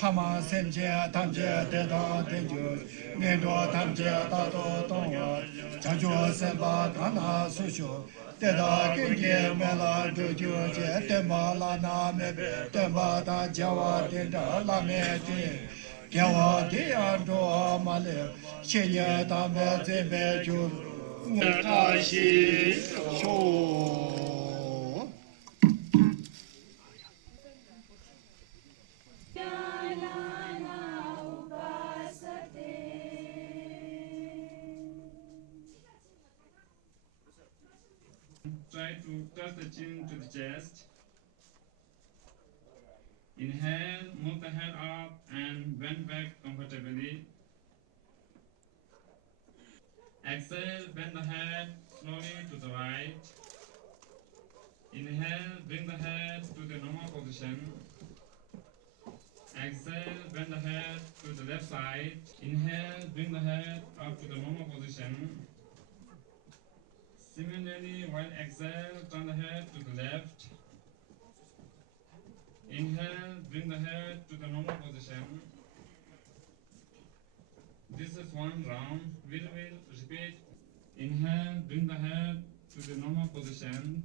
파마 샘제 탐제 대다 대주 내도 탐제 다도 동와 자주 샘바 가나 수쇼 대다 경계 메라 도주제 대마라나 메베 대마다 자와 대다 라메티 야와 대야도 말레 셰냐 담베 제베주 나시 쇼 Try to touch the chin to the chest. Inhale, move the head up and bend back comfortably. Exhale, bend the head slowly to the right. Inhale, bring the head to the normal position. Exhale, bend the head to the left side. Inhale, bring the head up to the normal position. Similarly, while exhale, turn the head to the left. Inhale, bring the head to the normal position. This is one round. We will repeat. Inhale, bring the head to the normal position.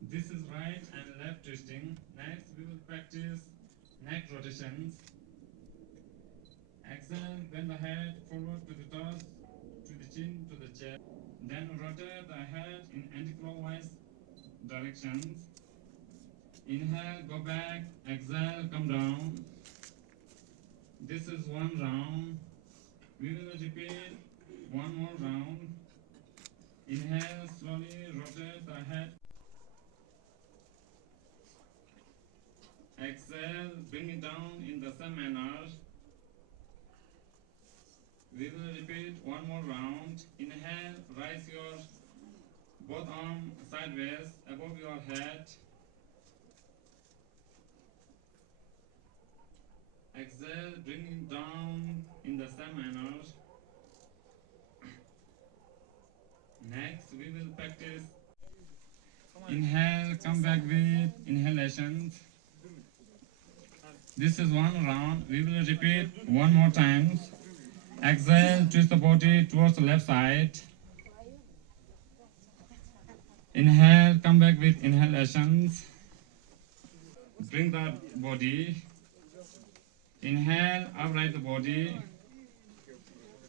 This is right and left twisting. Next, we will practice neck rotations. Exhale, bend the head forward to the toes, to the chin, to the chest. Then rotate the head in anti-clockwise directions. Inhale, go back. Exhale, come down. This is one round. We will repeat one more round. Inhale, slowly rotate the head. Exhale, bring it down in the same manner. We will repeat one more round. Inhale, raise your both arms sideways above your head. Exhale, bring it down in the same manner. Next, we will practice. Inhale, come back with inhalations. This is one round. We will repeat one more time. Exhale, twist the body towards the left side. Inhale, come back with inhalations. Bring the body. Inhale, upright the body.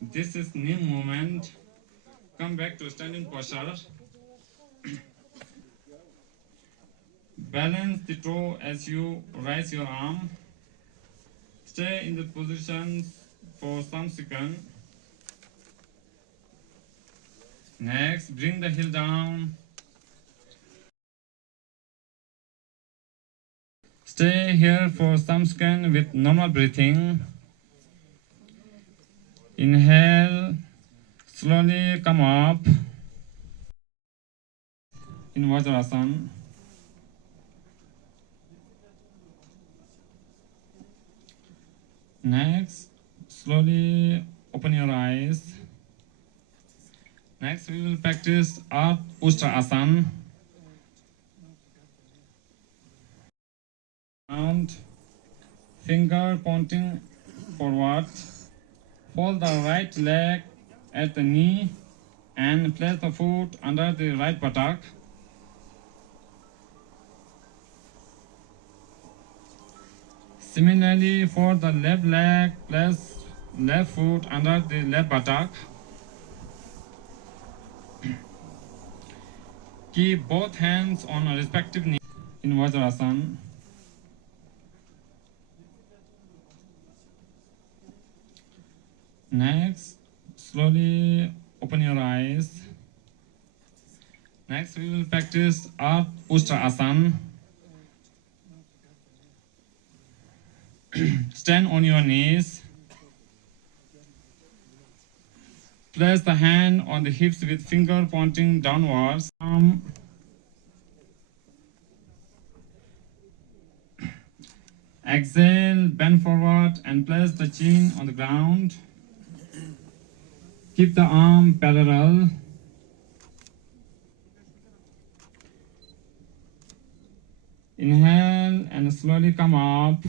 This is knee movement. Come back to standing posture. Balance the toe as you raise your arm. Stay in the position for some seconds. Next, bring the heel down. Stay here for some seconds with normal breathing. Inhale, slowly come up in Vajrasana. Next, slowly open your eyes. Next, we will practice Ardha Ustrasana. And finger pointing forward. Fold the right leg at the knee and place the foot under the right buttock. Similarly, for the left leg, place left foot under the left buttock. Keep both hands on a respective knee in Vajrasana. Next, slowly open your eyes. Next, we will practice Ardha Ustrasana. Stand on your knees. Place the hand on the hips with finger pointing downwards. Exhale, bend forward and place the chin on the ground. Keep the arm parallel. Inhale and slowly come up.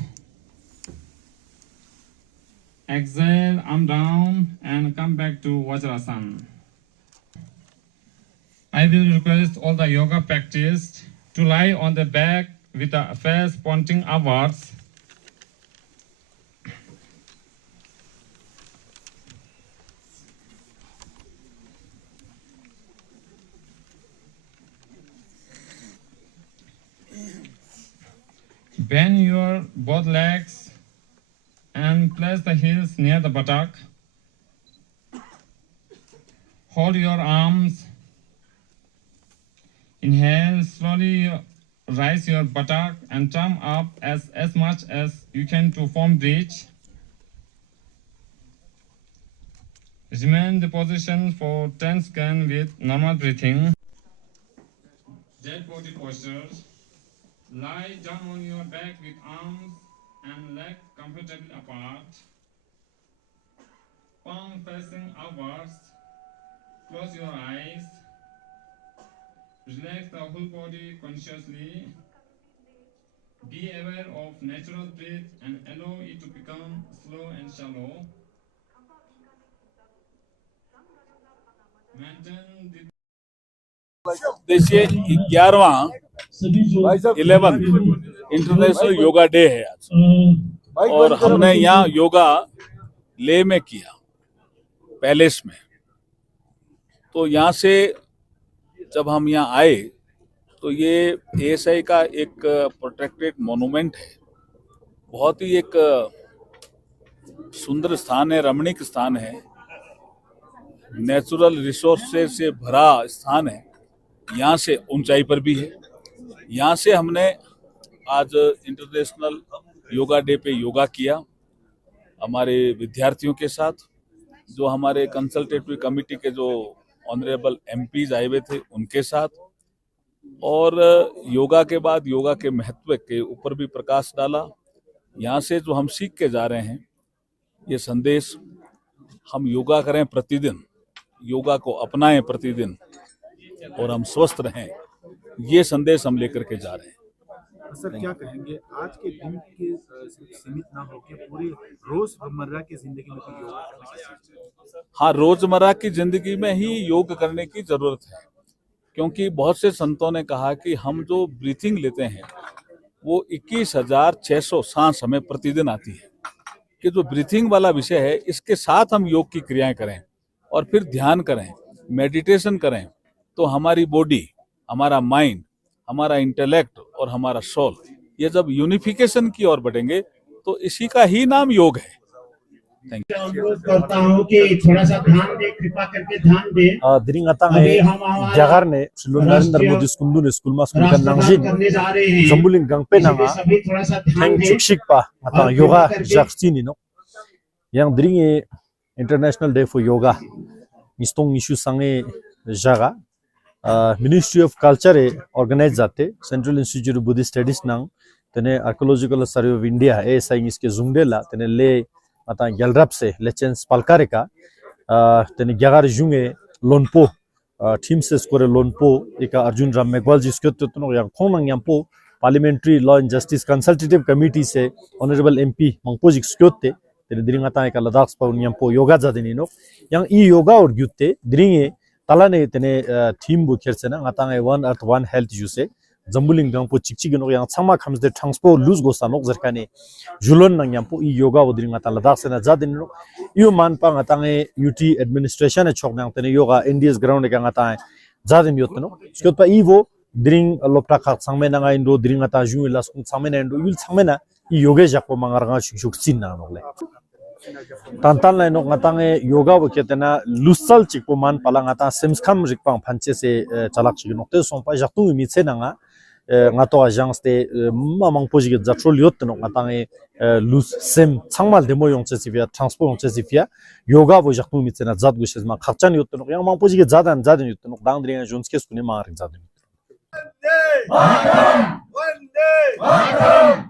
Exhale, arm down and come back to Vajrasana. I will request all the yoga practice to lie on the back with the face pointing upwards. Bend your both legs and place the heels near the buttock. Hold your arms. Inhale, slowly rise your buttock and turn up as much as you can to form bridge. Remain the position for 10 seconds with normal breathing. Dead body posture. Lie down on your back with arms and legs comfortably apart. Palm facing upwards. Close your eyes. Relax the whole body consciously. Be aware of natural breath and allow it to become slow and shallow. Maintain the देखिए 11वां 11th international yoga day है आज और हमने यहाँ योगा ले में किया palace में। तो यहाँ से जब हम यहाँ आए तो ये एएसआई का एक प्रोटेक्टेड मोन्यूमेंट है, बहुत ही एक सुंदर स्थान है, रमणीक स्थान है, नेचुरल रिसोर्सेज से भरा स्थान है। यहाँ से ऊंचाई पर भी है। यहाँ से हमने आज इंटरनेशनल योगा डे पे योगा किया हमारे विद्यार्थियों के साथ, जो हमारे कंसल्टेटिव कमेटी के जो ऑनरेबल एमपीज आए हुए थे उनके साथ, और योगा के बाद योगा के महत्व के ऊपर भी प्रकाश डाला। यहाँ से जो हम सीख के जा रहे हैं ये संदेश, हम योगा करें प्रतिदिन, योगा को अपनाएं प्रतिदिन और हम स्वस्थ रहें, ये संदेश हम लेकर के जा रहे हैं। सर क्या कहेंगे आज के दिन के सीमित ना होकर पूरी रोजमर्रा की जिंदगी में योग करने की? हाँ, रोजमर्रा की जिंदगी में ही योग करने की जरूरत है, क्योंकि बहुत से संतों ने कहा कि हम जो ब्रीथिंग लेते हैं वो 21,600 सांस हमें प्रतिदिन आती है, कि जो ब्रीथिंग वाला विषय है इसके साथ हम योग की क्रियाएं करें और फिर ध्यान करें, मेडिटेशन करें, तो हमारी बॉडी, हमारा माइंड, हमारा इंटेलेक्ट और हमारा सोल, ये जब यूनिफिकेशन की ओर बढ़ेंगे तो इसी का ही नाम योग है। अनुरोध करता हूँ कि थोड़ा सा ध्यान दे, कृपा करके ध्यान दे। Diri ngata ngai jagar ne sulun Narendra Modi skundu ne school mas kan nangjin zambuling gangpe nanga thang chukshik pa ngata yoga jakstini no yang diri International Day for Yoga istong issue sange jaga Ministry of Culture e organize jate Central Institute of Buddhist Studies nang tene Archaeological Survey of India ASI iske zungdela tene le ata gelrap se lechens palkareka tene jagar junge lonpo team se score lonpo eka Arjun Ram Meghwal ji ske to no yang khonang yampo Parliamentary Law and Justice Consultative Committee se Honorable MP Mangpo ji skyote tene dring ata eka Ladakh pa yampo yoga jadini no yang I yoga or gyutte dringe talane tene theme bu khersena ngata ngai one earth one health juse zambuling gangpo chikchi no yang chama khams de transpo lose go sanok zarkane julon nang yampo I yoga odring ngata Ladakh sena jadini no yu man pa ngata ngai UT administration e chok nang tene yoga NDS ground ka ngata jadini yot no skot pa ivo dring lopta khak sangme na ngai ndo dring ngata ju las sangme na ndo yul sangme na I yoga jakpo mangar nga shuk sin na no le tantan lai nok ngatange yoga bo ketena lusal chikpo man pala ngata semskham rikpang phanche se chalak chig nokte sompa jaktu mi che nanga ngato agence te mamang poji ge jatrol yot no ngatange lus sem changmal demo yong che sivia transport yong che sivia yoga bo jakmu mitsena zat gu shesma khachan yot no yang mang poji ge zadan yot no dang dring jonske skune ma ring zadan One day.